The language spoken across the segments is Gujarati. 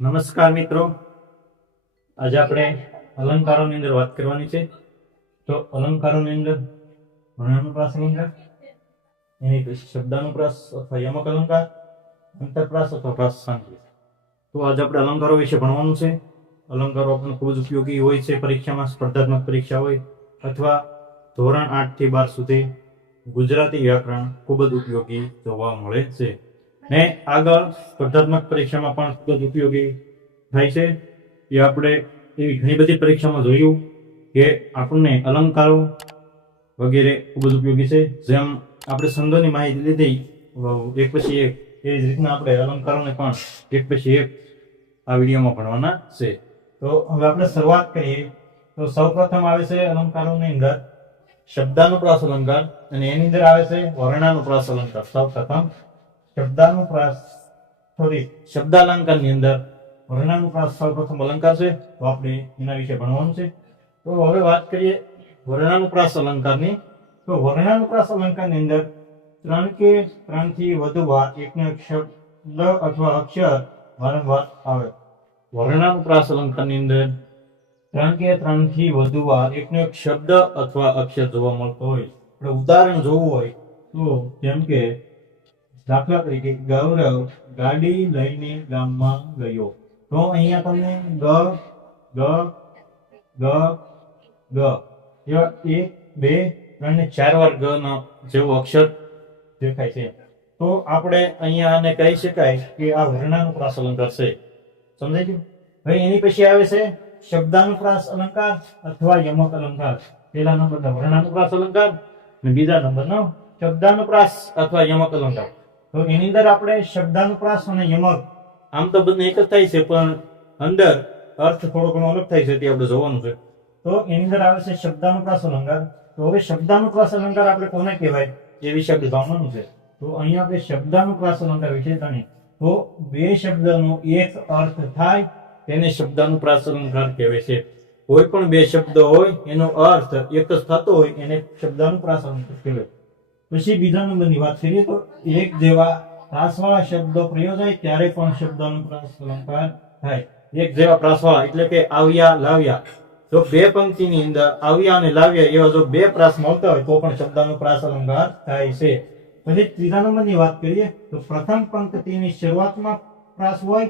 નમસ્કાર મિત્રો, આજે આપણે અલંકારોની અંદર વાત કરવાની છે. તો અલંકારોની અંદર વર્ણાનુપ્રાસ અલંકાર, એની પછી શબ્દાનુપ્રાસ અથવા યમક અલંકાર, અંતરપ્રાસ અથવા પ્રાસ સાંકળી. તો આજે આપણે અલંકારો વિશે ભણવાનું છે. અલંકારો આપણને ખૂબ જ ઉપયોગી હોય છે પરીક્ષામાં, સ્પર્ધાત્મક પરીક્ષા હોય અથવા ધોરણ 8 થી 12 સુધી ગુજરાતી વ્યાકરણ ખૂબ જ ઉપયોગી જોવા મળે છે ને આગળ સ્પર્ધાત્મક પરીક્ષામાં પણ ખૂબ જ ઉપયોગી થાય છે. એ આપણે એવી ઘણી બધી પરીક્ષામાં જોયું કે આપણને અલંકારો વગેરે ખૂબ જ ઉપયોગી છે. જેમ આપણે છંદોની માહિતી લીધી એક પછી એક, એવી જ રીતના આપણે અલંકારોને પણ એક પછી એક આ વિડીયોમાં ભણવાના છે. તો હવે આપણે શરૂઆત કરીએ. તો સૌપ્રથમ આવે છે અલંકારોની અંદર શબ્દાનુપ્રાસ અલંકાર, અને એની અંદર આવે છે વર્ણાનુપ્રાસ અલંકાર. સૌપ્રથમ શબ્દાલંકારની અંદર વર્ણાનુપ્રાસ સૌપ્રથમ અલંકાર છે, તો આપણે એના વિશે ભણવાનું છે. તો હવે વાત કરીએ વર્ણાનુપ્રાસ અલંકારની. તો વર્ણાનુપ્રાસ અલંકારની અંદર 3 કે 3 થી વધુ વાર એકનો એક શબ્દ અથવા અક્ષર વારંવાર આવે. વર્ણાનુપ્રાસ અલંકારની અંદર 3 કે 3 થી વધુ વાર એકનો એક શબ્દ અથવા અક્ષર જોવા મળતો હોય. આપણે ઉદાહરણ જોવું હોય તો જેમ કે દાખલા તરીકે ગૌરવ ગાડી લઈને ગામમાં ગયો. તો અહીંયા તમને ગ ગ ગ ગ એવા 1 2 3 ને 4 વાર ગ નો જેવો અક્ષર દેખાય છે. તો આપણે અહીંયા આને કહી શકાય કે આ વર્ણાનુપ્રાસ અલંકાર છે. સમજાઈ ગયું? હવે એની પછી આવે છે શબ્દાનુપ્રાસ અલંકાર અથવા યમક અલંકાર. પહેલા નંબરનો વર્ણાનુપ્રાસ અલંકાર અને બીજા નંબરનો શબ્દાનુપ્રાસ અથવા યમક અલંકાર. તો એની અંદર આપણે શબ્દાનુપ્રાસ અને યમક આમ તો બંને એક જ થાય છે, પણ અંદર અર્થ થોડો ઘણો અલગ થાય છે, તે આપણે જોવાનું છે. તો એની અંદર આવે છે શબ્દાનુપ્રાસ અલંકાર. તો હવે શબ્દાનુપ્રાસ અલંકાર આપણે કોને કહેવાય એ વિશે આપણે જાણવાનું છે. તો અહીંયા આપણે શબ્દાનુપ્રાસ અલંકાર વિશે જાણીએ. તો બે શબ્દનો એક અર્થ થાય તેને શબ્દાનુપ્રાસ અલંકાર કહેવાય છે. કોઈ પણ બે શબ્દ હોય એનો અર્થ એક જ થતો હોય એને શબ્દાનુપ્રાસ અલંકાર કહેવાય. પછી બીજા નંબરની વાત કરીએ તો એક જેવા પ્રાસવાળા શબ્દો પ્રયોજાય ત્યારે પણ શબ્દાનુપ્રાસ અલંકાર થાય. એક જેવા પ્રાસવાળા એટલે કે આવ્યા લાવ્યા. જો બે પંક્તિની અંદર આવ્યા અને લાવ્યા એવા જો બે પ્રાસ મળતા હોય તો પણ શબ્દાનુપ્રાસ અલંકાર થાય છે. પછી ત્રીજા નંબરની વાત કરીએ તો પ્રથમ પંક્તિની શરૂઆતમાં પ્રાસ હોય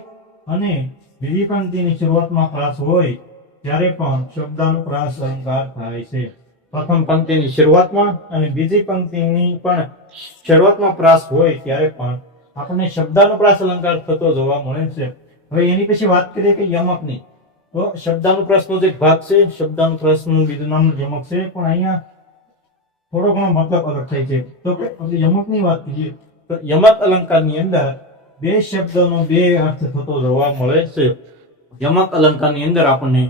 અને બીજી પંક્તિની શરૂઆતમાં પ્રાસ હોય ત્યારે પણ શબ્દાનુપ્રાસ અલંકાર થાય છે. પ્રથમ પંક્તિની શરૂઆતમાં અને બીજી પંક્તિની પણ શરૂઆતમાં પ્રાસ હોય ત્યારે પણ આપણને શબ્દાનુપ્રાસ અલંકાર થતો જોવા મળે છે. હવે એની પછી વાત કરીએ કે યમકની. તો શબ્દાનુપ્રાસનો જે ભાગ છે, શબ્દાનુપ્રાસનું બીજું નામ યમક છે, પણ અહીંયા થોડો ઘણો મતલબ અલગ થાય છે. તો યમકની વાત કરીએ તો યમક અલંકારની અંદર બે શબ્દોનો બે અર્થ થતો જોવા મળે છે. યમક અલંકારની અંદર આપણને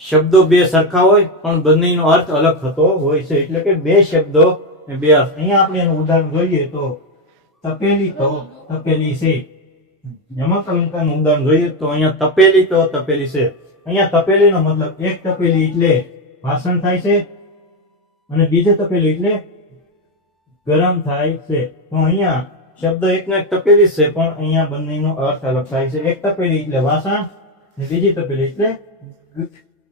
શબ્દો બે સરખા હોય પણ બંનેનો અર્થ અલગ થતો હોય છે. એટલે કે બે શબ્દો ને બે અર્થ. અહીંયા આપણે એનું ઉદાહરણ જોઈએ તો તપેલી તો તપેલી છે. યમક અલંકારનું ઉદાહરણ જોઈએ તો અહીંયા તપેલી તો તપેલી છે. અહીંયા તપેલીનો મતલબ એક તપેલી એટલે વાસણ થાય છે અને બીજી તપેલી એટલે ગરમ થાય છે. તો અહીંયા શબ્દ એકનો એક તપેલી છે પણ અહીંયા બંનેનો અર્થ અલગ થાય છે. એક તપેલી એટલે વાસણ અને બીજી તપેલી એટલે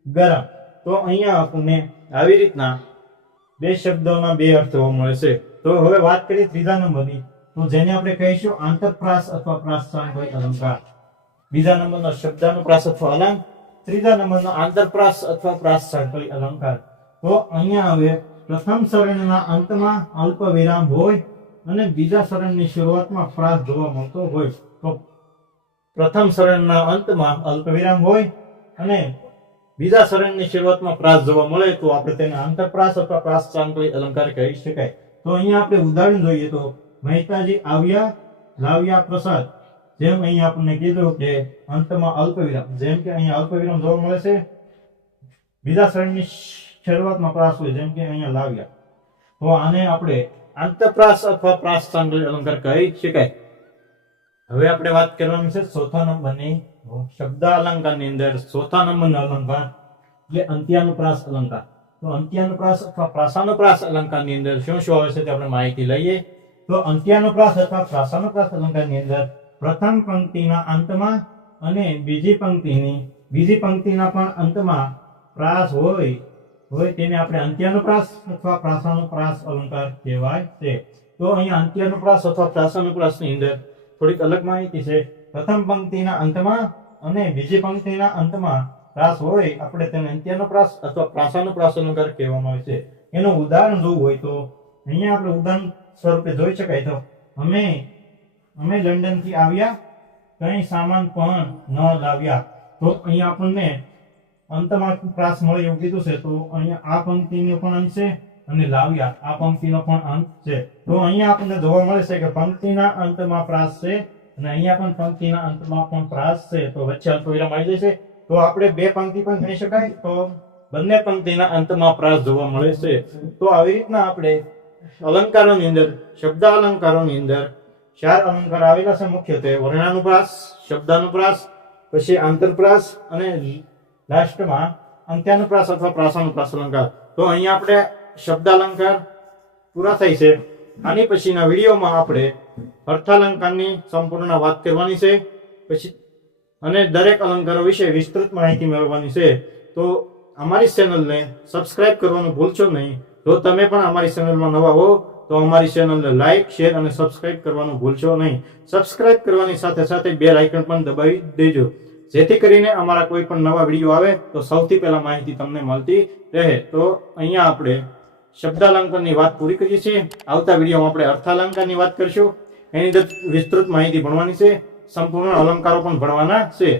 ગરમ. તો અહીંયા આપણને આવી રીતના બે શબ્દોના બે અર્થ જોવા મળે છે. તો હવે વાત કરીએ ત્રીજા નંબરની, તો જેને આપણે કહીશું આંતરપ્રાસ અથવા પ્રાસ સાંકળી અલંકાર. બીજા નંબરનો શબ્દાનુપ્રાસ અથવા અલંકાર, ત્રીજા નંબરનો આંતરપ્રાસ અથવા પ્રાસ સાંકળી અલંકાર. તો અહીંયા હવે પ્રથમ ચરણના અંતમાં અલ્પ વિરામ હોય અને બીજા ચરણની શરૂઆતમાં પ્રાસ જોવા મળતો હોય. તો પ્રથમ ચરણના અંતમાં અલ્પ વિરામ હોય અને બીજા ચરણની શરૂઆતમાં પ્રાસ જોવા મળે તો આપણે તેને આંતરપ્રાસ અથવા પ્રાસ સાંકળી અલંકાર કહી શકાય. તો અહીંયા આપણે ઉદાહરણ જોઈએ તો મહેતાજી આવ્યા લાવ્યા પ્રસાદ. જેમ અહીંયા આપણને કીધું કે અંતમાં અલ્પ વિરામ, જેમ કે અહીંયા અલ્પ વિરામ જોવા મળે છે. બીજા ચરણની શરૂઆતમાં પ્રાસ હોય જેમ કે અહીંયા લાવ્યા. તો આને આપણે આંતરપ્રાસ અથવા પ્રાસ સાંકળી અલંકાર કહી શકાય. હવે આપણે વાત કરવાની છે ચોથા નંબરની શબ્દ અલંકારની અંદર. ચોથા નંબરનો અલંકાર એટલે અંત્યાનુપ્રાસ અલંકાર. તો અંત્યાનુપ્રાસ અથવા પ્રાસાનુપ્રાસ અલંકારની અંદર શું શું આવે છે તે આપણે માહિતી લઈએ. તો અંત્યાનુપ્રાસ અથવા પ્રાસાનુપ્રાસ અલંકારની અંદર પ્રથમ પંક્તિના અંતમાં અને બીજી પંક્તિના પણ અંતમાં પ્રાસ હોય તેને આપણે અંત્યાનુપ્રાસ અથવા પ્રાસાનુપ્રાસ અલંકાર કહેવાય છે. તો અહીંયા અંત્યાનુપ્રાસ અથવા પ્રાસાનુપ્રાસની અંદર થોડીક અલગ માહિતી છે. પ્રથમ પંક્તિના અંતમાં અને બીજી પંક્તિના અંતમાં પ્રાસ હોય આપણે તેને અંત્યાનુપ્રાસ અથવા પ્રાસાનુપ્રાસ અલંકાર કહેવામાં આવે છે. એનું ઉદાહરણ જોવું હોય તો અહીંયા આપણે ઉદાહરણ સ્વરૂપે જોઈ શકાય તો અમે લંડન થી આવ્યા, કઈ સામાન પણ ન લાવ્યા. તો અહીંયા આપણને અંતમાં પ્રાસ મળે એવું કીધું છે. તો અહીંયા આ પંક્તિનો પણ અંત છે અને લાવ્યા આ પંક્તિનો પણ અંત છે. તો અહીંયા આપણને જોવા મળે છે કે પંક્તિના અંતમાં પ્રાસ છે અને અહીંયા પણ પંક્તિના અંતમાં પણ પ્રાસ છે. તો વચ્ચે અલ્પવિરામ આવી જશે. તો આપણે બે પંક્તિ પણ ગણી શકાય. તો બંને પંક્તિના અંતમાં પ્રાસ જોવા મળે છે. તો આવી રીતના આપણે અલંકારોની અંદર, શબ્દ અલંકારોની અંદર 4 અલંકાર આવેલા છે. મુખ્યત્વે વર્ણાનુપ્રાસ, શબ્દાનુપ્રાસ, પછી આંતરપ્રાસ અને લાસ્ટમાં અંત્યાનુપ્રાસ અથવા પ્રાસાનુપ્રાસ અલંકાર. તો અહીંયા આપણે શબ્દ અલંકાર પૂરા થાય છે. આની પછીના વિડીયોમાં આપણે અર્થાલંકારની સંપૂર્ણ વાત કરવાની છે. પછી અને દરેક અલંકારો વિશે વિસ્તૃત માહિતી મેળવવાની છે. તો અમારી ચેનલને સબસ્ક્રાઇબ કરવાનું ભૂલશો નહીં. જો તમે પણ અમારી ચેનલમાં નવા હો તો અમારી ચેનલને લાઈક, શેર અને સબસ્ક્રાઇબ કરવાનું ભૂલશો નહીં. સબસ્ક્રાઇબ કરવાની સાથે સાથે બેલ આઇકન પણ દબાવી દેજો, જેથી કરીને અમારા કોઈ પણ નવા વિડીયો આવે તો સૌથી પહેલા માહિતી તમને મળતી રહે. તો અહીંયા આપણે શબ્દાલંકારની વાત પૂરી કરીએ છીએ. આવતા વિડીયોમાં આપણે અર્થાલંકારની વાત કરીશું. એની અંદર વિસ્તૃત માહિતી ભણવાની છે, સંપૂર્ણ અલંકારો પણ ભણવાના છે.